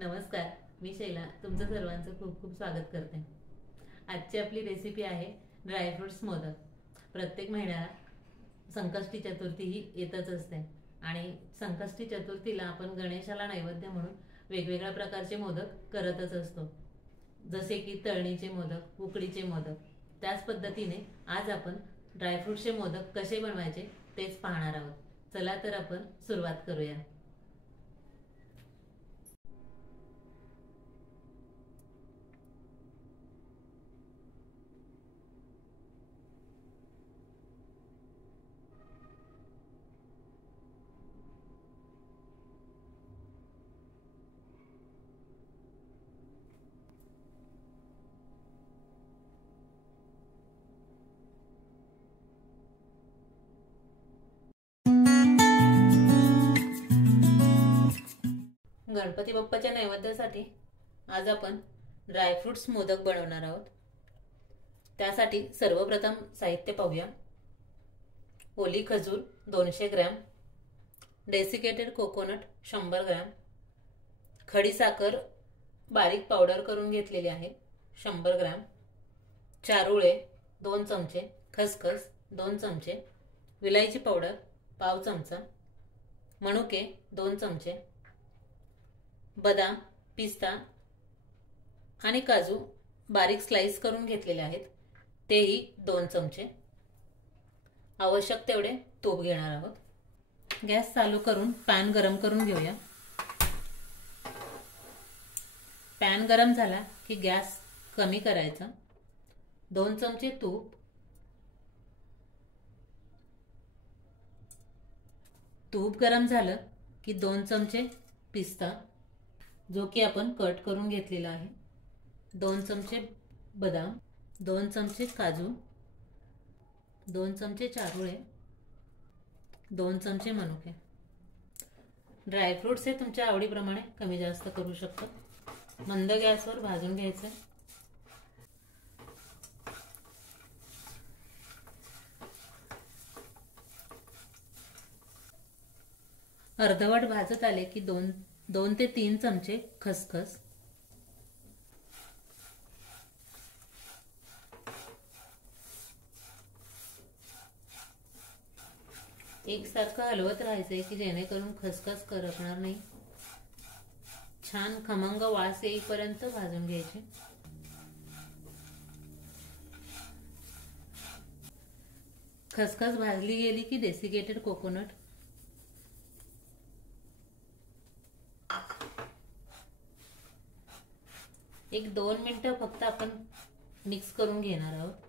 नमस्कार, मी शैला तुमचं सर्वांचं खूप खूप स्वागत करते। आजची आपली रेसिपी आहे ड्रायफ्रुट्स मोदक। प्रत्येक महिन्याला संकष्टी चतुर्थी ही येतच असते आणि संकष्टी चतुर्थीला आपण गणेशाला नैवेद्य म्हणून वेगवेगळ्या प्रकारचे मोदक करतच असतो, जसे की तळणीचे मोदक, उकडीचे मोदक। त्याच पद्धतीने आज आपण ड्रायफ्रुट्सचे मोदक कसे बनवायचे तेच पाहणार आहोत। चला तर आपण सुरुवात करूया। गणपती बाप्पाच्या नैवेद्यासाठी आज आपण ड्रायफ्रुट्स मोदक बनवणार आहोत। त्यासाठी सर्वप्रथम साहित्य पाहूया। ओली खजूर 200 ग्रॅम, डेसिकेटेड कोकोनट 100 ग्रॅम, खडी साखर बारीक पावडर करून घेतलेली आहे 100 ग्रॅम, चारुळे 2 चमचे, खसखस 2 चमचे, विलायची पावडर पाव चमचा, मनुके 2 चमचे, बदाम, पिस्ता आणि काजू बारीक स्लाइस करून घेतलेले आहेत तेही 2 चमचे। आवश्यक तेवढे तूप घेणार आहोत। गॅस चालू करून पॅन गरम करून घेऊया। पॅन गरम झाला की गॅस कमी करायचा। 2 चमचे तूप गरम झालं की 2 चमचे पिस्ता जो की आपण कट करून घेतलेला आहे, 2 चमचे बदाम, 2 चमचे काजू, 2 चमचे चारुळे, 2 चमचे मनुके। ड्रायफ्रुट्स हे तुमच्या आवडीप्रमाणे कमी जास्त करू शकता। मंद गॅसवर भाजून घ्यायचं। अर्धवट भाजत आले की 2 ते 3 चमचे खसखस, एकसारखं हलवत राहायचंय की जेणेकरून खसखस करपणार नाही। छान खमंग वास येईपर्यंत भाजून घ्यायचे। खसखस भाजली गेली की डेसिकेटेड कोकोनट, एक 2 मिनिटं फक्त आपण मिक्स करून घेणार आहोत।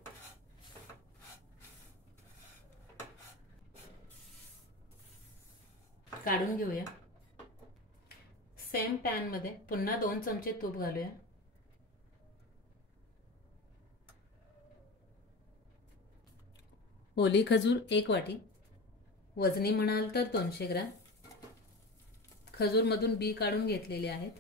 काढून घेऊया। सेम पॅन मध्ये पुन्हा 2 चमचे तूप घालूया। ओली खजूर 1 वाटी, वजनी म्हणाल तर 200 ग्रॅम, खजूर मधून बी काढून घेतलेले आहेत।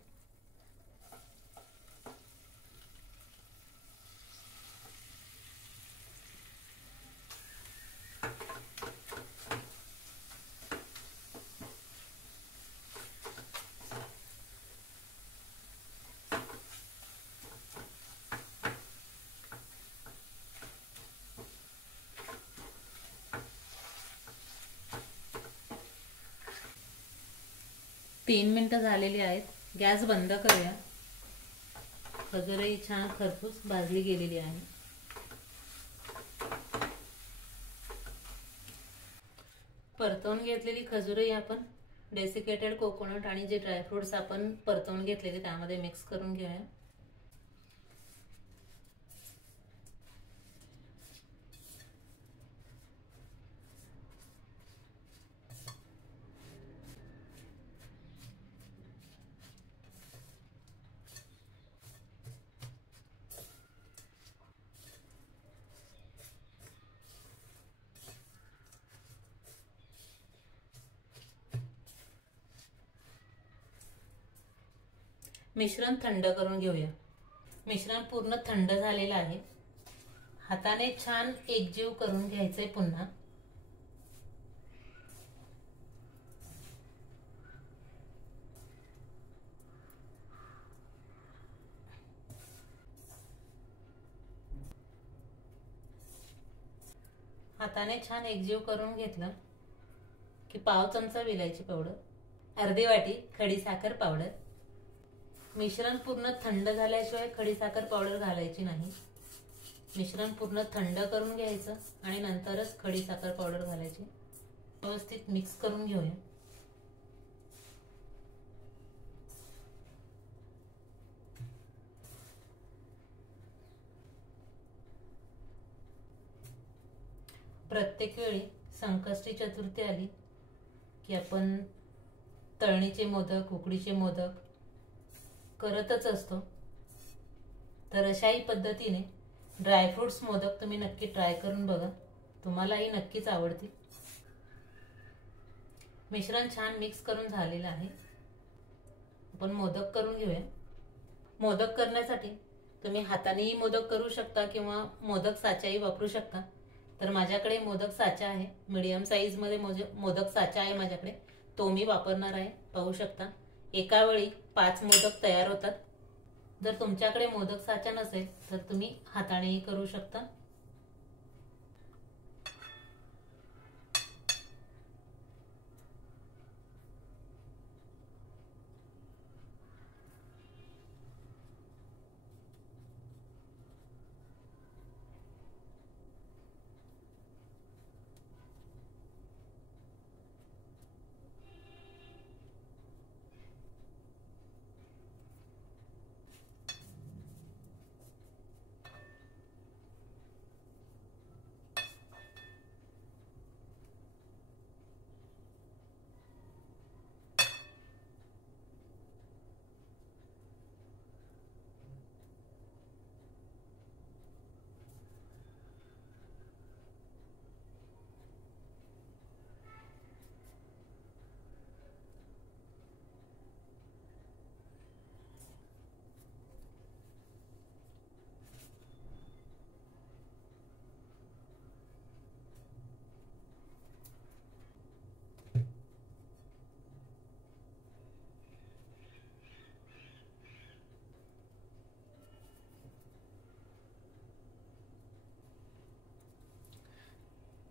तीन मिनिटं झालेली आहेत। गॅस बंद करूया। खजूरही छान खरपूस भाजली गेलेली आहे। परतवून घेतलेली खजूरही आपण डेसिकेटेड कोकोनट आणि जे ड्रायफ्रुट्स आपण परतवून घेतलेले त्यामध्ये मिक्स करून घेऊया। मिश्रण थंड करून घेऊया। मिश्रण पूर्ण थंड झालेलं आहे। हाताने छान एकजीव करून घ्यायचंय पुन्हा। हाताने छान एकजीव करून घेतलं की पाव चमचा विलायची पावडर, अर्धी वाटी खडीसाखर पावडर. मिश्रण पूर्ण थंड झाल्याशिवाय खडीसाखर पावडर घालायची नाही. मिश्रण पूर्ण थंड करून घ्यायचं आणि नंतरच खडीसाखर पावडर घालायची. व्यवस्थित मिक्स करून घेऊया. प्रत्येक वेळी संकष्टी चतुर्थी आली की आपण तळणीचे मोदक, उकडीचे मोदक करतच असतो. तर अशाही पद्धतीने ड्रायफ्रुट्स मोदक तुम्ही नक्की ट्राय करून बघा, तुम्हालाही नक्कीच आवडतील. मिश्रण छान मिक्स करून झालेलं आहे. आपण मोदक करून घेऊया. मोदक करण्यासाठी तुम्ही हातानेही मोदक करू शकता किंवा मोदक साचाही वापरू शकता. तर माझ्याकडे मोदक साचा आहे, मीडियम साईज मध्ये मोदक साचा आहे माझ्याकडे, तो मी वापरणार आहे. पाहू शकता एका वेळी 5 मोदक तयार होतात. जर तुमच्याकडे मोदक साचा नसेल तर तुम्ही हातानेही करू शकता.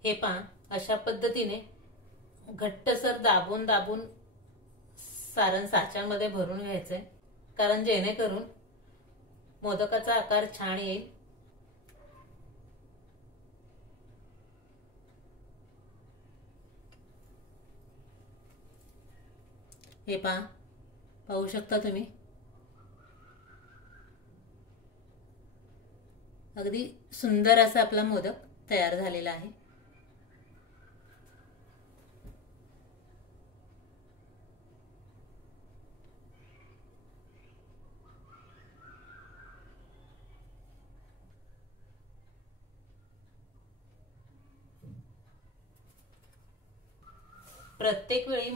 हे पहा, अशा पद्धतीने घट्टसर दाबून दाबून सारण साच्यामध्ये भरून घ्यायचंय, कारण जेणेकरून मोदकाचा आकार छान येईल. हे पहा, पाहू शकता तुम्ही, अगदी सुंदर असा आपला मोदक तयार झालेला आहे. प्रत्येक वेळी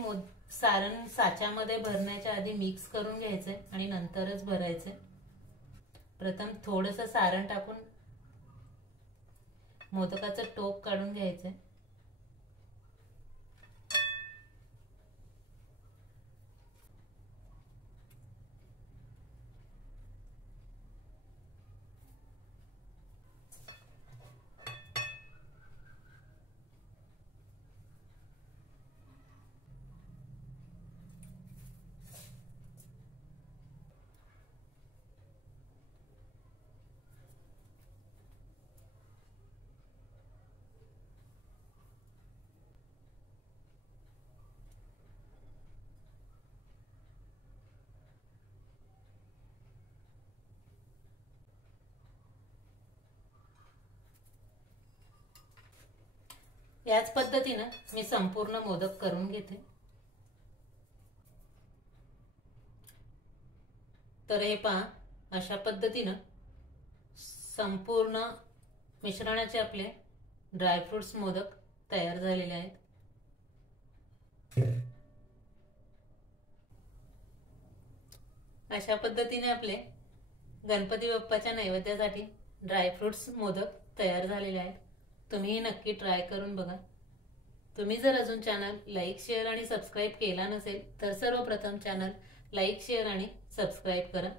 सारण साच्यामध्ये भरण्याच्या आधी मिक्स करून घ्यायचंय आणि नंतरच भरायचंय. प्रथम थोडंसं सारण टाकून मोदकाचं टोक काढून घ्यायचंय. याच पद्धतीने मी संपूर्ण मोदक करून घेते. तर हे पहा, अशा पद्धतीने संपूर्ण मिश्रणाचे आपले ड्रायफ्रुट्स मोदक तयार झालेले आहेत. अशा पद्धतीने आपले गणपती बाप्पाच्या नैवेद्यासाठी ड्रायफ्रुट्स मोदक तयार झालेले आहेत. तुम्ही नक्की ट्राय करून बघा. तुम्ही जर अजून चॅनल लाईक, शेअर आणि सबस्क्राईब केला नसेल तर सर्वप्रथम चॅनल लाईक, शेअर आणि सबस्क्राईब करा.